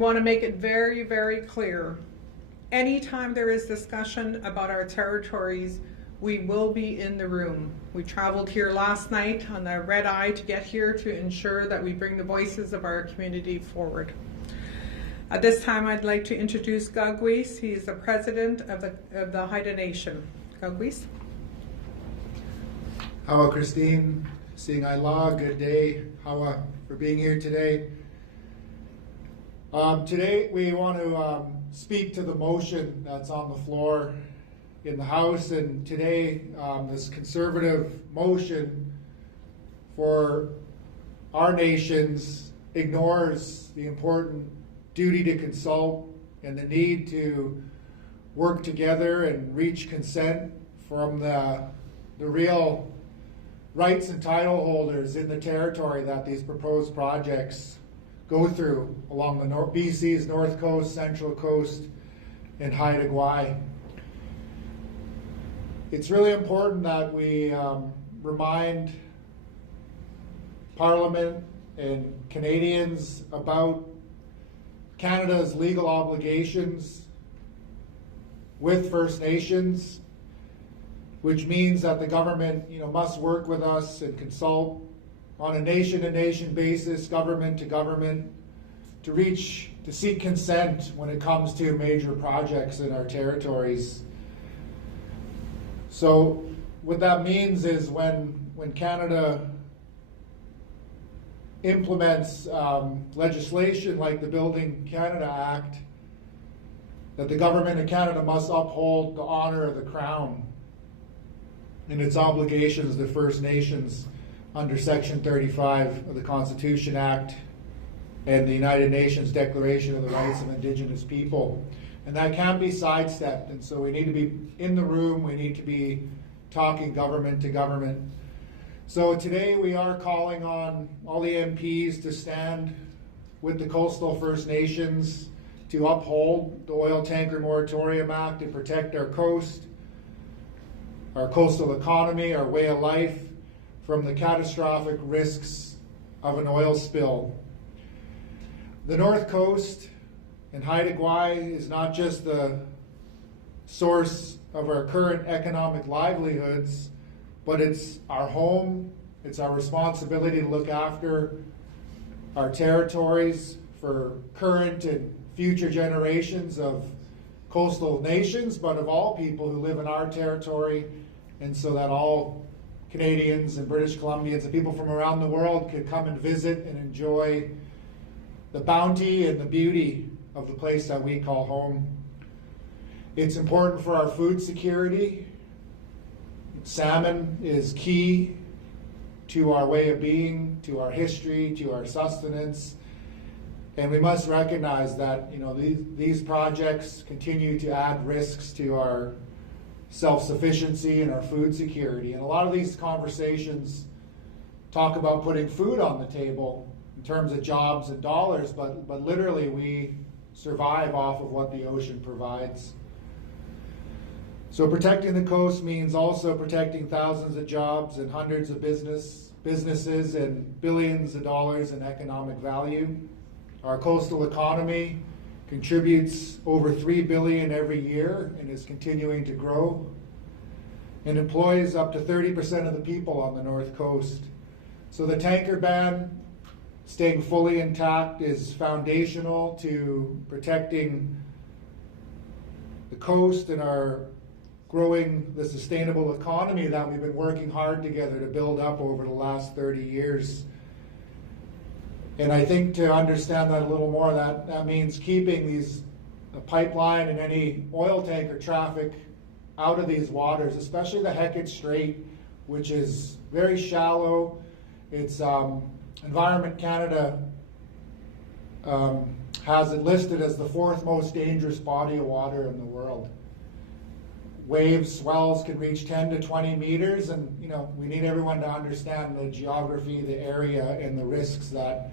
I want to make it very, very clear. Anytime there is discussion about our territories, we will be in the room. We traveled here last night on the red eye to get here to ensure that we bring the voices of our community forward. At this time, I'd like to introduce Gagwis. He is the president of the Haida Nation. Gagwis. Hawa Christine, Sing Aila, good day. Hawa for being here today. Today we want to speak to the motion that's on the floor in the House, and today this conservative motion for our nations ignores the important duty to consult and the need to work together and reach consent from the real rights and title holders in the territory that these proposed projects go through along the BC's North Coast, Central Coast, and Haida Gwaii. It's really important that we remind Parliament and Canadians about Canada's legal obligations with First Nations, which means that the government, must work with us and consult on a nation-to-nation basis, government to government, to seek consent when it comes to major projects in our territories. So what that means is when Canada implements legislation like the Building Canada Act, that the government of Canada must uphold the honor of the Crown and its obligations to First Nations under Section 35 of the Constitution Act and the United Nations Declaration of the Rights of Indigenous People. And that can't be sidestepped, and so we need to be in the room, we need to be talking government to government. So today we are calling on all the MPs to stand with the coastal First Nations to uphold the Oil Tanker Moratorium Act and protect our coast, our coastal economy, our way of life, from the catastrophic risks of an oil spill. The North Coast and Haida Gwaii is not just the source of our current economic livelihoods, but it's our home, it's our responsibility to look after our territories for current and future generations of coastal nations, but of all people who live in our territory, and so that all Canadians and British Columbians and people from around the world could come and visit and enjoy the bounty and the beauty of the place that we call home. It's important for our food security. Salmon is key to our way of being, to our history, to our sustenance. And we must recognize that these projects continue to add risks to our self-sufficiency and our food security. And a lot of these conversations talk about putting food on the table in terms of jobs and dollars, but literally we survive off of what the ocean provides. So protecting the coast means also protecting thousands of jobs and hundreds of businesses and billions of dollars in economic value. Our coastal economy contributes over $3 billion every year and is continuing to grow, and employs up to 30% of the people on the North Coast. So the tanker ban, staying fully intact, is foundational to protecting the coast and our growing the sustainable economy that we've been working hard together to build up over the last 30 years. And I think to understand that a little more, that means keeping the pipeline and any oil tanker traffic out of these waters, especially the Hecate Strait, which is very shallow. It's Environment Canada has it listed as the 4th most dangerous body of water in the world. Waves, swells can reach 10 to 20 meters, and we need everyone to understand the geography, the area, and the risks that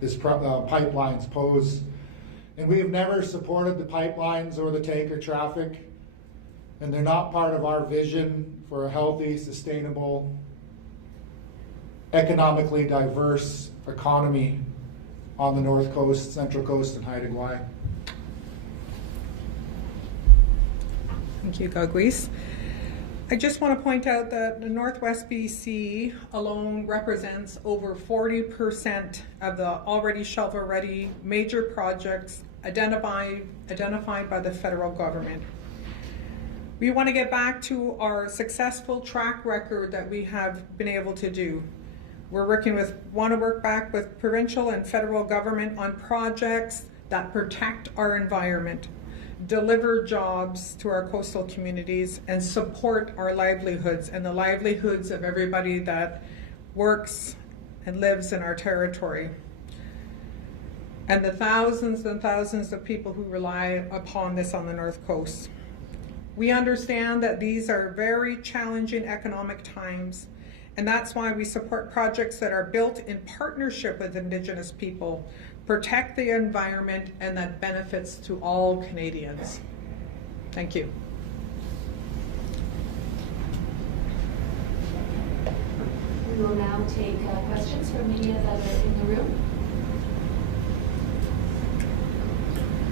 this pipelines pose. And we have never supported the pipelines or the tanker traffic, and they're not part of our vision for a healthy, sustainable, economically diverse economy. on the North Coast, Central Coast, and Haida Gwaii. Thank you, Gugwis. I just want to point out that the Northwest BC alone represents over 40% of the already shovel-ready major projects identified by the federal government. We want to get back to our successful track record that we have been able to do. Want to work back with provincial and federal government on projects that protect our environment, deliver jobs to our coastal communities, and support our livelihoods and the livelihoods of everybody that works and lives in our territory, and the thousands and thousands of people who rely upon this on the North Coast. We understand that these are very challenging economic times, and that's why we support projects that are built in partnership with Indigenous people, protect the environment, and that benefits to all Canadians. Thank you. We will now take questions from media that are in the room.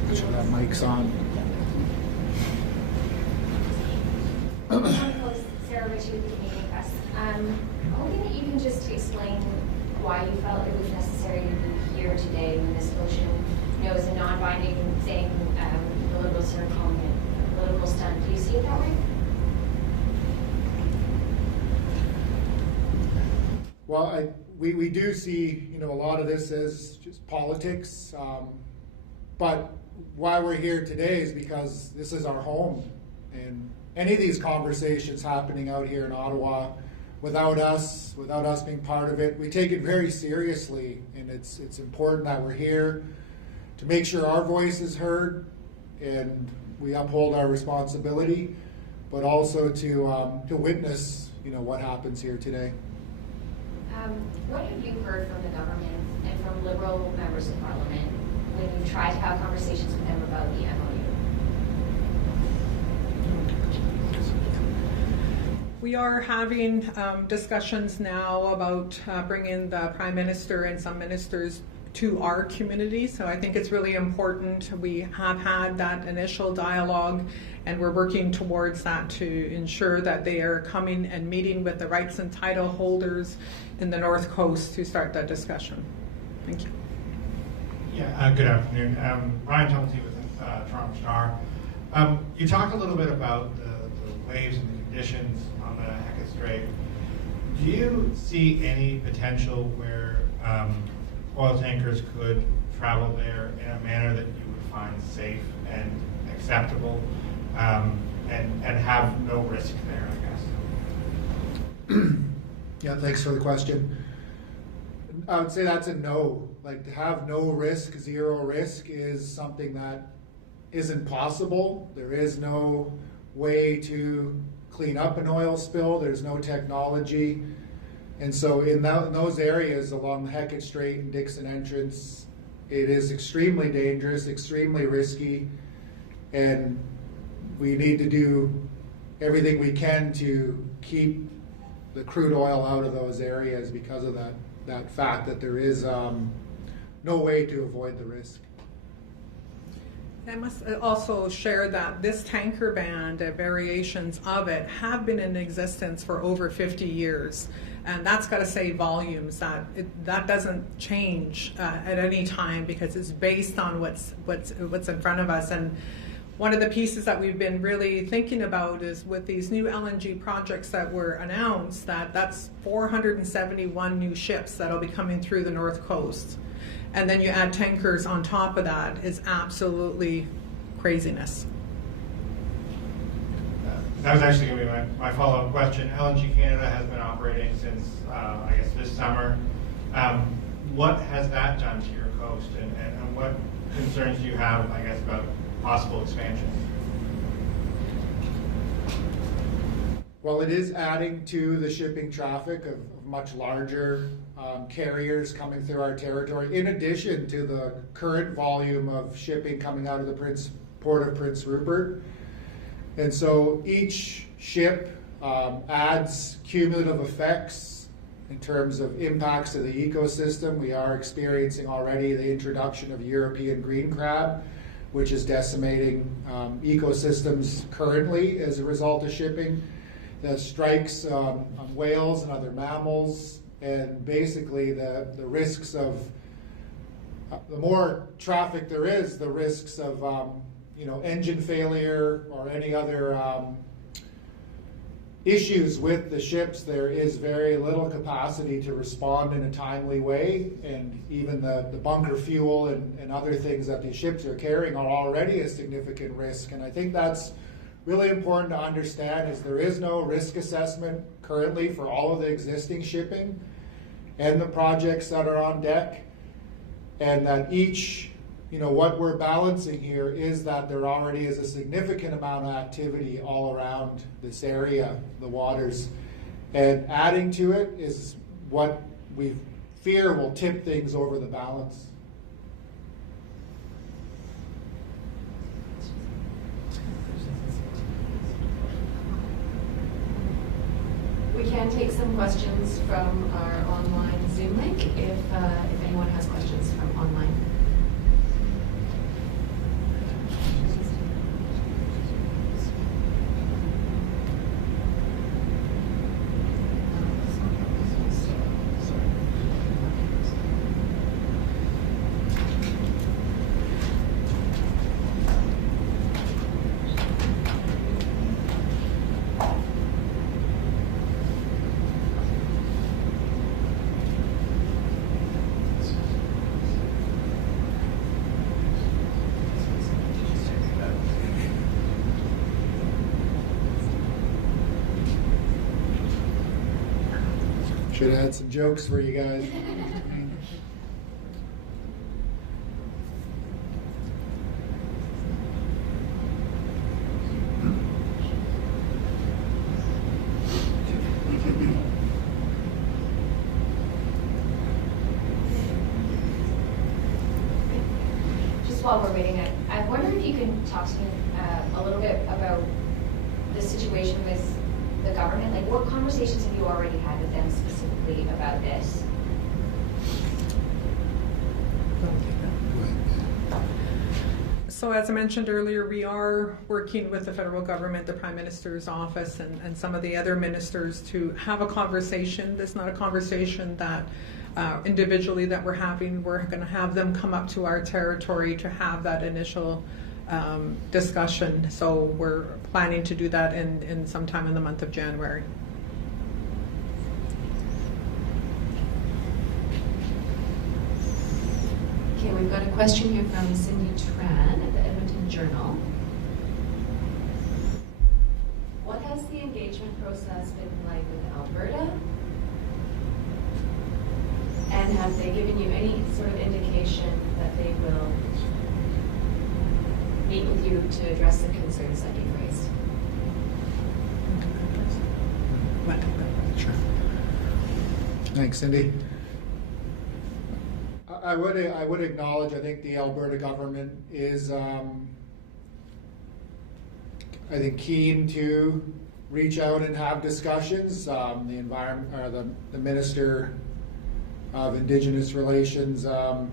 Make sure that mic's on. Sarah Ritchie with the Canadian Press. I'm hoping that you can just explain why you felt it was necessary to be here today when this motion, is a non-binding thing. The Liberals are calling it a political stunt. Do you see it that way? Well, we do see, a lot of this as just politics, but why we're here today is because this is our home, and any of these conversations happening out here in Ottawa without us being part of it, we take it very seriously, and it's important that we're here to make sure our voice is heard and we uphold our responsibility, but also to witness, what happens here today. What have you heard from the government and from Liberal members of Parliament when you try to have conversations with them about the MOU? We are having discussions now about bringing the Prime Minister and some ministers to our community. So I think it's really important. We have had that initial dialogue, and we're working towards that to ensure that they are coming and meeting with the rights and title holders in the North Coast to start that discussion. Thank you. Yeah, good afternoon. Ryan Tumblety with Toronto Star. You talked a little bit about the waves and the conditions on the Hecate Strait. Do you see any potential where oil tankers could travel there in a manner that you would find safe and acceptable, and have no risk there, I guess? Yeah, thanks for the question. I would say that's a no. Like, to have no risk, zero risk, is something that isn't possible. There is no way to clean up an oil spill. There's no technology. And so in those areas along the Hecate Strait and Dixon Entrance, it is extremely dangerous, extremely risky, and we need to do everything we can to keep the crude oil out of those areas because of that fact that there is no way to avoid the risk. I must also share that this tanker ban, the variations of it, have been in existence for over 50 years. And that's got to say volumes. That doesn't change at any time because it's based on what's in front of us. And one of the pieces that we've been really thinking about is with these new LNG projects that were announced, that's 471 new ships that'll be coming through the North Coast. And then you add tankers on top of that, is absolutely craziness. That was actually going to be my follow-up question. LNG Canada has been operating since, I guess, this summer. What has that done to your coast, and what concerns do you have, I guess, about possible expansion? Well, it is adding to the shipping traffic of much larger carriers coming through our territory, in addition to the current volume of shipping coming out of the Port of Prince Rupert. And so each ship adds cumulative effects in terms of impacts to the ecosystem. We are experiencing already the introduction of European green crab, which is decimating ecosystems currently as a result of shipping. That strikes on whales and other mammals, and basically the risks of, the more traffic there is, the risks of engine failure or any other issues with the ships. There is very little capacity to respond in a timely way, and even the bunker fuel and other things that these ships are carrying are already a significant risk. And I think that's really important to understand, is there is no risk assessment currently for all of the existing shipping and the projects that are on deck, and that each, what we're balancing here is that there already is a significant amount of activity all around this area, the waters, and adding to it is what we fear will tip things over the balance. We can take some questions from our online Zoom link if anyone has questions from online. Should have had some jokes for you guys. Just while we're waiting, I wonder if you can talk to me a little bit about the situation with the government. Like, what conversations have you already had with them specifically about this? So as I mentioned earlier, we are working with the federal government, the Prime Minister's office, and some of the other ministers to have a conversation. This is not a conversation that individually that we're having. We're going to have them come up to our territory to have that initial discussion. So we're planning to do that in sometime in the month of January. Okay, we've got a question here from Cindy Tran at the Edmonton Journal. What has the engagement process been like with Alberta? And have they given you any sort of indication that they will meet with you to address the concerns that you've raised? Sure. Thanks, Cindy. I would acknowledge, I think the Alberta government is, I think, keen to reach out and have discussions. The environment, or the Minister of Indigenous Relations, I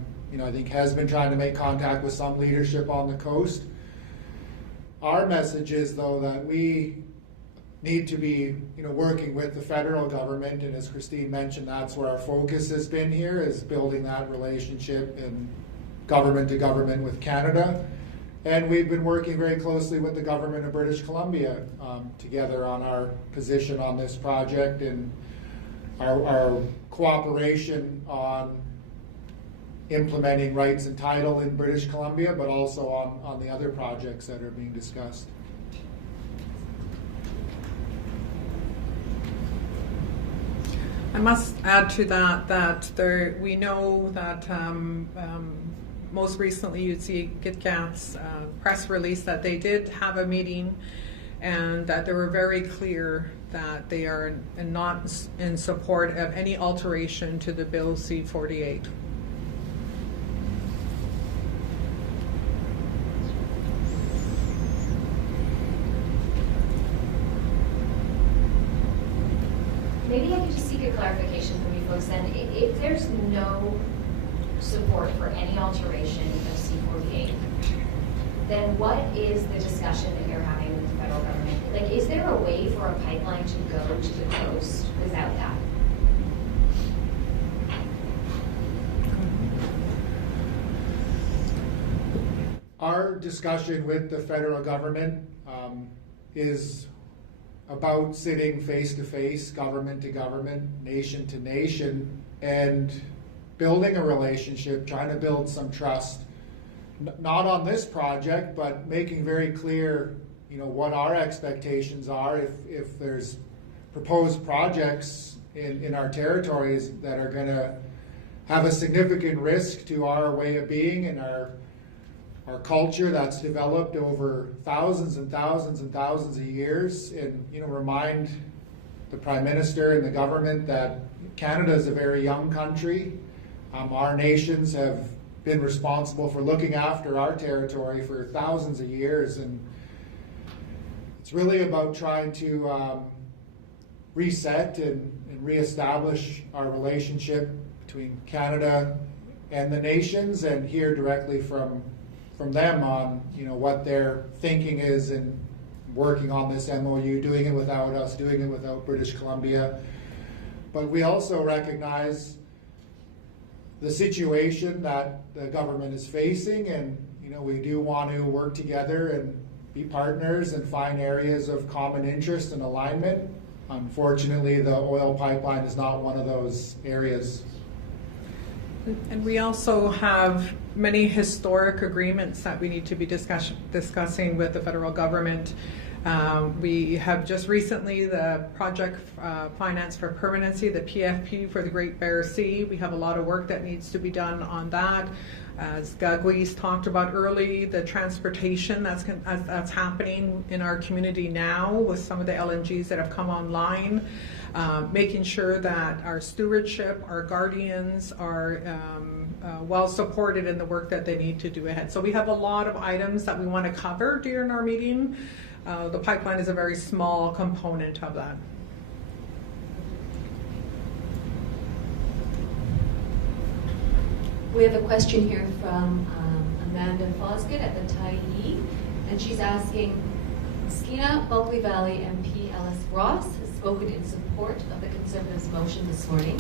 think has been trying to make contact with some leadership on the coast. Our message is, though, that we need to be, working with the federal government, and as Christine mentioned, that's where our focus has been here, is building that relationship and government to government with Canada. And we've been working very closely with the government of British Columbia together on our position on this project and our cooperation on implementing rights and title in British Columbia, but also on the other projects that are being discussed. I must add to that we know that most recently you'd see GitGat's press release that they did have a meeting, and that they were very clear that they are not in support of any alteration to the Bill C-48. Maybe I could just seek a clarification from terms, then if there's no support for any alteration of C-48, then what is the discussion that you're having with the federal government? Like, is there a way for a pipeline to go to the coast without that? Our discussion with the federal government is about sitting face to face, government to government, nation to nation, and building a relationship, trying to build some trust, not on this project, but making very clear, what our expectations are if there's proposed projects in our territories that are going to have a significant risk to our way of being and our culture that's developed over thousands and thousands and thousands of years, and remind the Prime Minister and the government that Canada is a very young country. Our nations have been responsible for looking after our territory for thousands of years, and it's really about trying to reset and reestablish our relationship between Canada and the nations, and hear directly from them on what their thinking is in working on this MOU, doing it without us, doing it without British Columbia. But we also recognize the situation that the government is facing, and we do want to work together and be partners and find areas of common interest and alignment. Unfortunately, the oil pipeline is not one of those areas. And we also have many historic agreements that we need to be discussing with the federal government. We have just recently the project finance for permanency, the PFP for the Great Bear Sea. We have a lot of work that needs to be done on that. As Gagwis talked about early, the transportation that's happening in our community now with some of the LNGs that have come online. Making sure that our stewardship, our guardians are well supported in the work that they need to do ahead. So we have a lot of items that we want to cover during our meeting. The pipeline is a very small component of that. We have a question here from Amanda Fosgate at the Tyee, and she's asking, Skeena Bulkley Valley MP Alice Ross has spoken in support of the Conservatives' motion this morning.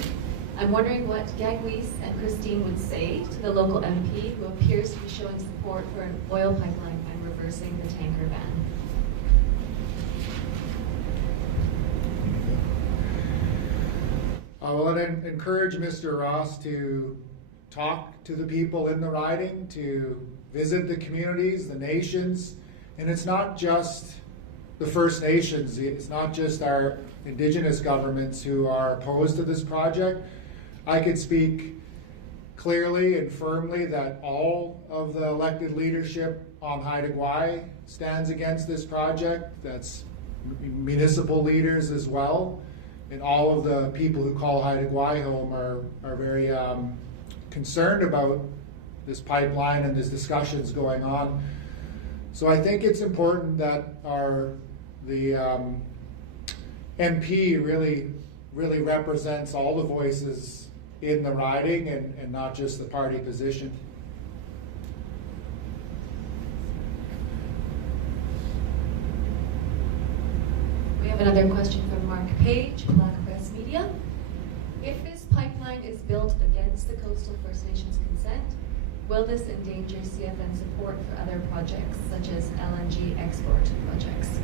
I'm wondering what Gagwis and Christine would say to the local MP who appears to be showing support for an oil pipeline and reversing the tanker ban. Well, I'd encourage Mr. Ross to talk to the people in the riding, to visit the communities, the nations, and it's not just the First Nations, it's not just our Indigenous governments who are opposed to this project. I could speak clearly and firmly that all of the elected leadership on Haida Gwaii stands against this project. That's municipal leaders as well. And all of the people who call Haida Gwaii home are very concerned about this pipeline and these discussions going on. So I think it's important that the MP really represents all the voices in the riding and not just the party position. We have another question from Mark Page, Black Press Media. If this pipeline is built against the Coastal First Nations consent, will this endanger CFN support for other projects, such as LNG export projects?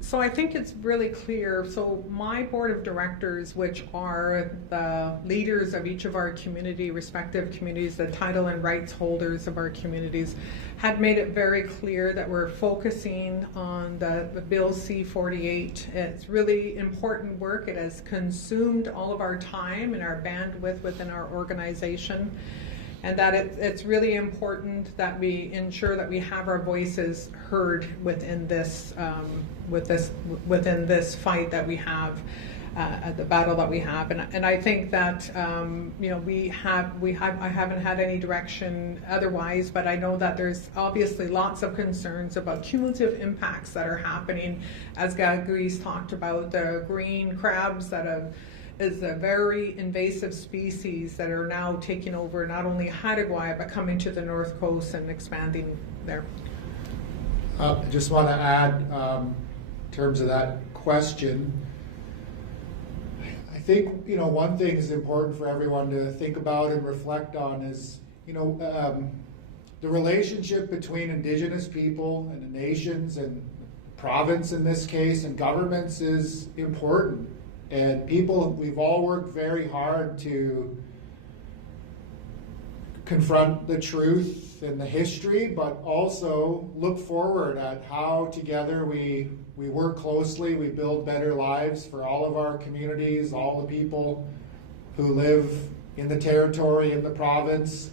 So I think it's really clear. So my board of directors, which are the leaders of each of our respective communities, the title and rights holders of our communities, had made it very clear that we're focusing on the Bill C-48. It's really important work. It has consumed all of our time and our bandwidth within our organization. And that it's really important that we ensure that we have our voices heard within this within this fight that we have. the battle that we have. And I think that you know, I haven't had any direction otherwise, but I know that there's obviously lots of concerns about cumulative impacts that are happening, as Gagri's talked about, the green crabs that is a very invasive species that are now taking over not only Haida but coming to the north coast and expanding there. I just want to add, in terms of that question, I think, you know, one thing is important for everyone to think about and reflect on is, you know, the relationship between Indigenous people and the nations and province in this case and governments is important. And we've all worked very hard to confront the truth and the history, but also look forward at how together we work closely, we build better lives for all of our communities, all the people who live in the territory, in the province.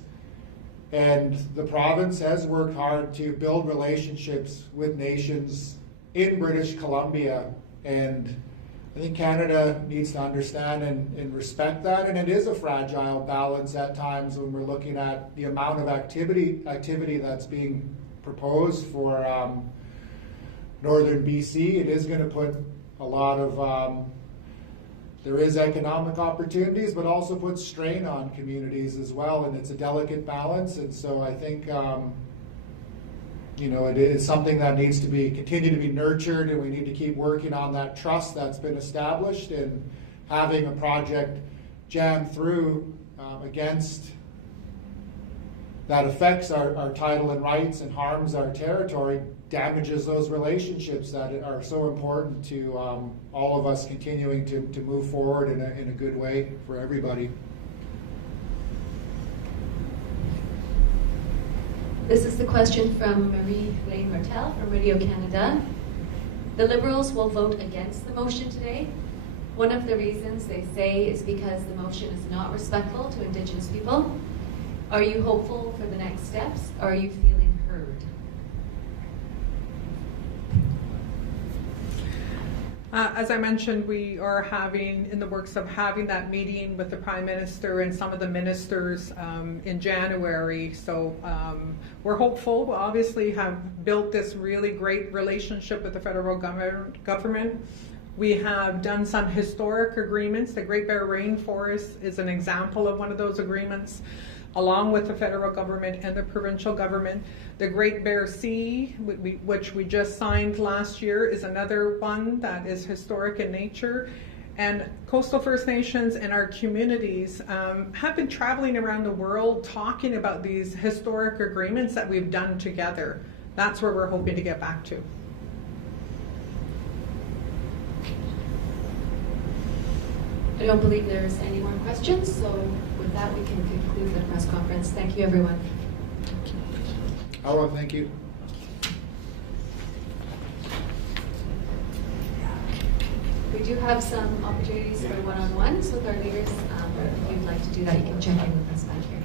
And the province has worked hard to build relationships with nations in British Columbia, and I think Canada needs to understand and respect that, and it is a fragile balance at times when we're looking at the amount of activity that's being proposed for northern BC. It is going to put a lot of, there is economic opportunities, but also puts strain on communities as well, and it's a delicate balance, and so I think you know, it is something that needs to continue to be nurtured, and we need to keep working on that trust that's been established, and having a project jam through against that affects our title and rights and harms our territory, damages those relationships that are so important to all of us continuing to move forward in a good way for everybody. This is the question from Marie-Hélène Martel from Radio Canada. The Liberals will vote against the motion today. One of the reasons they say is because the motion is not respectful to Indigenous people. Are you hopeful for the next steps? Are you feeling heard? As I mentioned, we are in the works of having that meeting with the Prime Minister and some of the ministers in January. So we're hopeful. We obviously have built this really great relationship with the federal government. We have done some historic agreements. The Great Bear Rainforest is an example of one of those agreements, along with the federal government and the provincial government. The Great Bear Sea, which we just signed last year, is another one that is historic in nature. And Coastal First Nations and our communities have been traveling around the world talking about these historic agreements that we've done together. That's where we're hoping to get back to. I don't believe there's any more questions, so with that we can conclude the press conference. Thank you, everyone. Oh, thank you. We do have some opportunities for one-on-ones with our leaders. If you'd like to do that, you can check in with us back here.